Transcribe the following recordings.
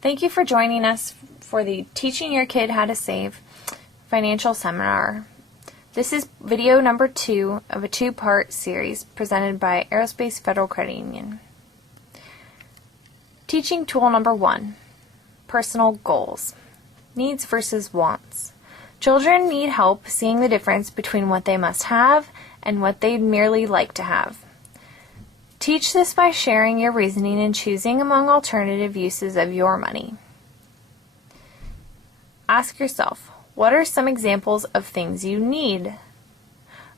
Thank you for joining us for the Teaching Your Kid How to Save financial seminar. This is video number 2 of a 2-part series presented by Aerospace Federal Credit Union. Teaching tool number 1, personal goals. Needs versus wants. Children need help seeing the difference between what they must have and what they'd merely like to have. Teach this by sharing your reasoning and choosing among alternative uses of your money. Ask yourself, what are some examples of things you need?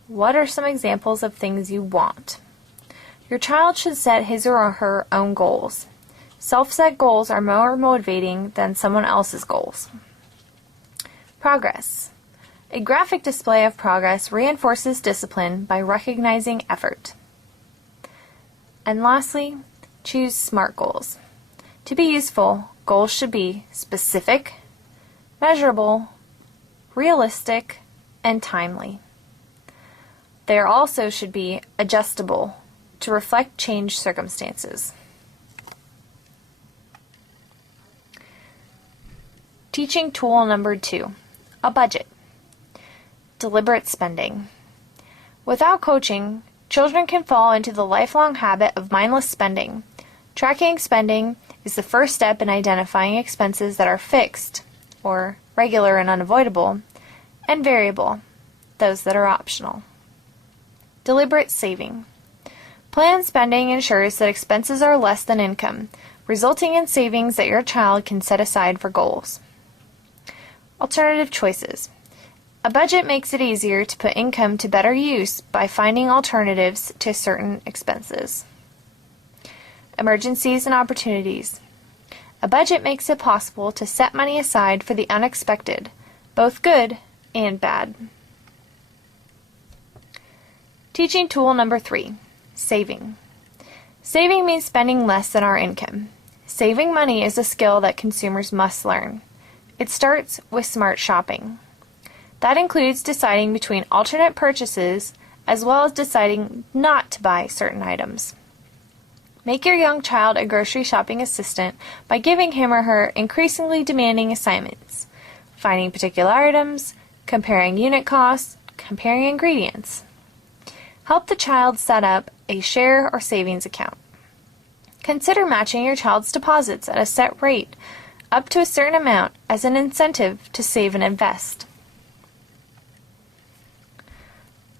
What are some examples of things you want? Your child should set his or her own goals. Self-set goals are more motivating than someone else's goals. Progress. A graphic display of progress reinforces discipline by recognizing effort. And lastly, choose SMART goals. To be useful, goals should be specific, measurable, realistic, and timely. They also should be adjustable to reflect changed circumstances. Teaching tool number 2, a budget. Deliberate spending. Without coaching, children can fall into the lifelong habit of mindless spending. Tracking spending is the first step in identifying expenses that are fixed, or regular and unavoidable, and variable, those that are optional. Deliberate saving. Planned spending ensures that expenses are less than income, resulting in savings that your child can set aside for goals. Alternative choices. A budget makes it easier to put income to better use by finding alternatives to certain expenses. Emergencies and opportunities. A budget makes it possible to set money aside for the unexpected, both good and bad. Teaching tool number 3, saving. Saving means spending less than our income. Saving money is a skill that consumers must learn. It starts with smart shopping. That includes deciding between alternate purchases as well as deciding not to buy certain items. Make your young child a grocery shopping assistant by giving him or her increasingly demanding assignments, finding particular items, comparing unit costs, comparing ingredients. Help the child set up a share or savings account. Consider matching your child's deposits at a set rate up to a certain amount as an incentive to save and invest.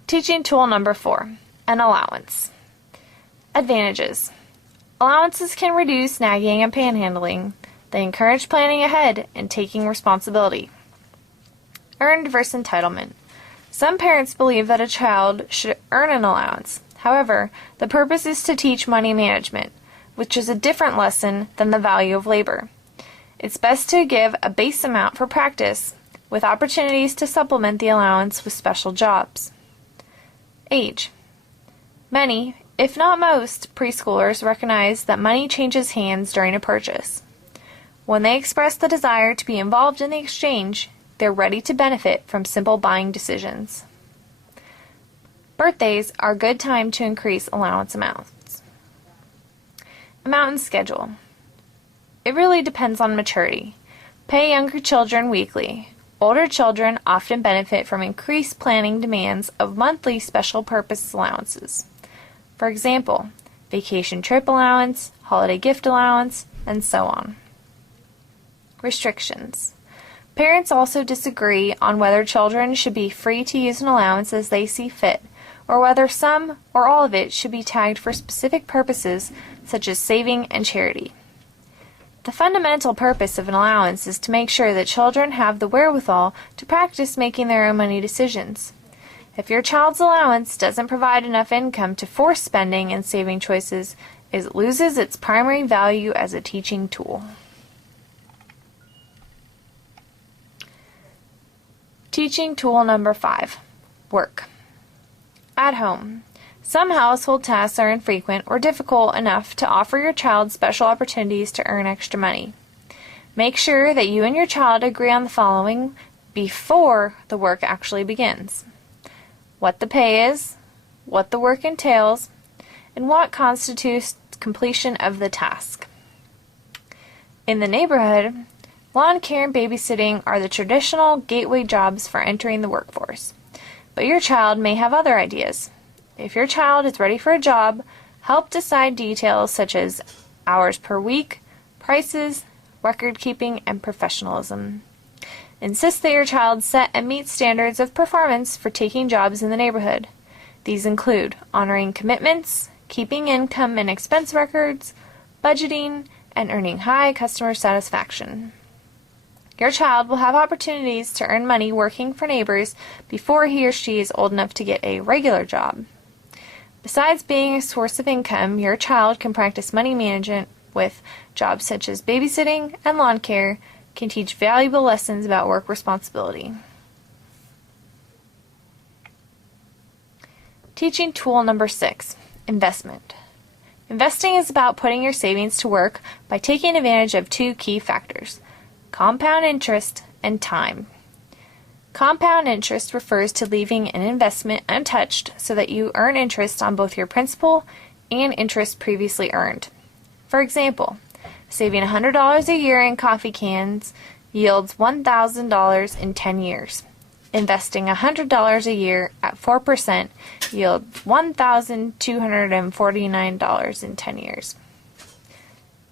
Teaching tool number 4, an allowance. Advantages. Allowances can reduce nagging and panhandling. They encourage planning ahead and taking responsibility. Earned versus entitlement. Some parents believe that a child should earn an allowance. However, the purpose is to teach money management, which is a different lesson than the value of labor. It's best to give a base amount for practice, with opportunities to supplement the allowance with special jobs. Age. Many, if not most, preschoolers recognize that money changes hands during a purchase. When they express the desire to be involved in the exchange, they're ready to benefit from simple buying decisions. Birthdays are a good time to increase allowance amounts. Amount and schedule. It really depends on maturity. Pay younger children weekly. Older children often benefit from increased planning demands of monthly special purpose allowances. For example, vacation trip allowance, holiday gift allowance, and so on. Restrictions. Parents also disagree on whether children should be free to use an allowance as they see fit, or whether some or all of it should be tagged for specific purposes such as saving and charity. The fundamental purpose of an allowance is to make sure that children have the wherewithal to practice making their own money decisions. If your child's allowance doesn't provide enough income to force spending and saving choices, it loses its primary value as a teaching tool. Teaching tool number 5, work. At home. Some household tasks are infrequent or difficult enough to offer your child special opportunities to earn extra money. Make sure that you and your child agree on the following before the work actually begins: what the pay is, what the work entails, and what constitutes completion of the task. In the neighborhood, lawn care and babysitting are the traditional gateway jobs for entering the workforce. But your child may have other ideas. If your child is ready for a job, help decide details such as hours per week, prices, record keeping, and professionalism. Insist that your child set and meet standards of performance for taking jobs in the neighborhood. These include honoring commitments, keeping income and expense records, budgeting, and earning high customer satisfaction. Your child will have opportunities to earn money working for neighbors before he or she is old enough to get a regular job. Besides being a source of income, your child can practice money management with jobs such as babysitting and lawn care, can teach valuable lessons about work responsibility. Teaching tool number 6, investment. Investing is about putting your savings to work by taking advantage of 2 key factors: compound interest and time. Compound interest refers to leaving an investment untouched so that you earn interest on both your principal and interest previously earned. For example, saving $100 a year in coffee cans yields $1,000 in 10 years. Investing $100 a year at 4% yields $1,249 in 10 years.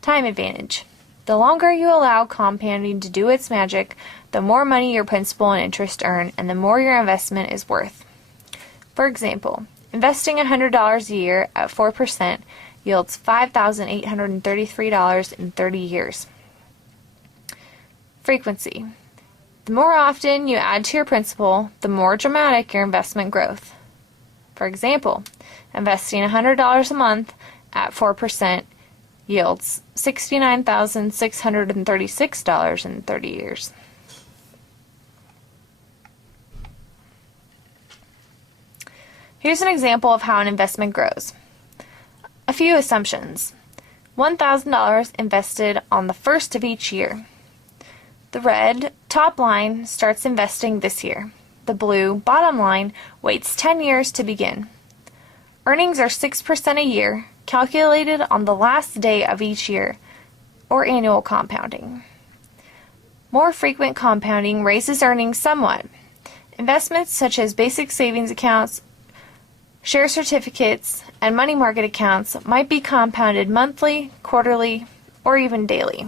Time advantage. The longer you allow compounding to do its magic, the more money your principal and interest earn, and the more your investment is worth. For example, investing $100 a year at 4% yields $5,833 in 30 years. Frequency. The more often you add to your principal, the more dramatic your investment growth. For example, investing $100 a month at 4% yields $69,636 in 30 years. Here's an example of how an investment grows. A few assumptions. $1,000 invested on the first of each year. The red top line starts investing this year. The blue bottom line waits 10 years to begin. Earnings are 6% a year, calculated on the last day of each year, or annual compounding. More frequent compounding raises earnings somewhat. Investments such as basic savings accounts, share certificates, and money market accounts might be compounded monthly, quarterly, or even daily.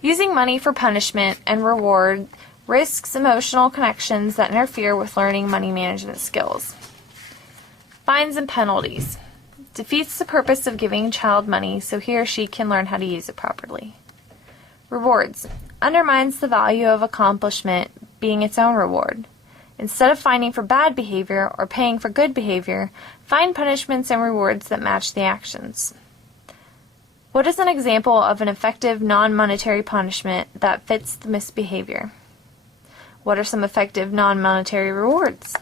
Using money for punishment and reward risks emotional connections that interfere with learning money management skills. Fines and penalties. Defeats the purpose of giving a child money so he or she can learn how to use it properly. Rewards. Undermines the value of accomplishment being its own reward. Instead of fining for bad behavior or paying for good behavior, find punishments and rewards that match the actions. What is an example of an effective non-monetary punishment that fits the misbehavior? What are some effective non-monetary rewards?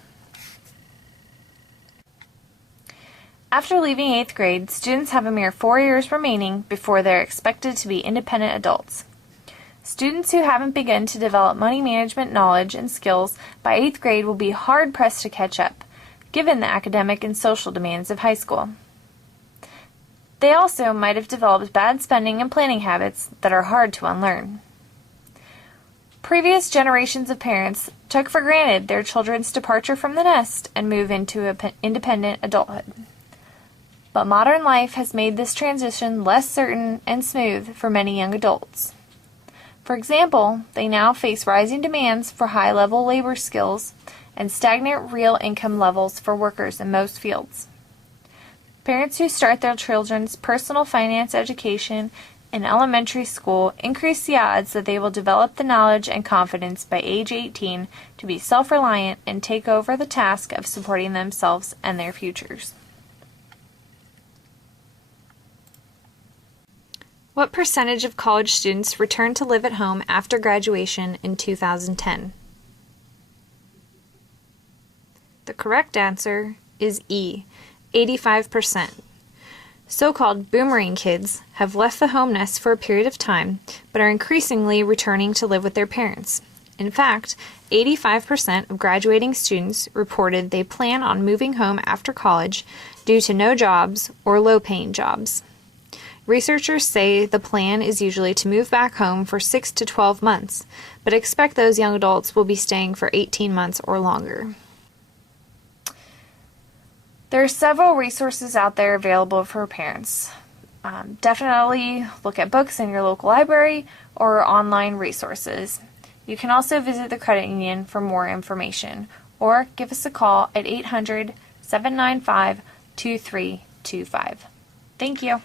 After leaving 8th grade, students have a mere 4 years remaining before they're expected to be independent adults. Students who haven't begun to develop money management knowledge and skills by 8th grade will be hard-pressed to catch up, given the academic and social demands of high school. They also might have developed bad spending and planning habits that are hard to unlearn. Previous generations of parents took for granted their children's departure from the nest and move into independent adulthood. But modern life has made this transition less certain and smooth for many young adults. For example, they now face rising demands for high-level labor skills and stagnant real income levels for workers in most fields. Parents who start their children's personal finance education in elementary school increase the odds that they will develop the knowledge and confidence by age 18 to be self-reliant and take over the task of supporting themselves and their futures. What percentage of college students return to live at home after graduation in 2010? The correct answer is E, 85%. So-called boomerang kids have left the home nest for a period of time, but are increasingly returning to live with their parents. In fact, 85% of graduating students reported they plan on moving home after college due to no jobs or low-paying jobs. Researchers say the plan is usually to move back home for 6 to 12 months, but expect those young adults will be staying for 18 months or longer. There are several resources out there available for parents. Definitely look at books in your local library or online resources. You can also visit the credit union for more information or give us a call at 800-795-2325. Thank you.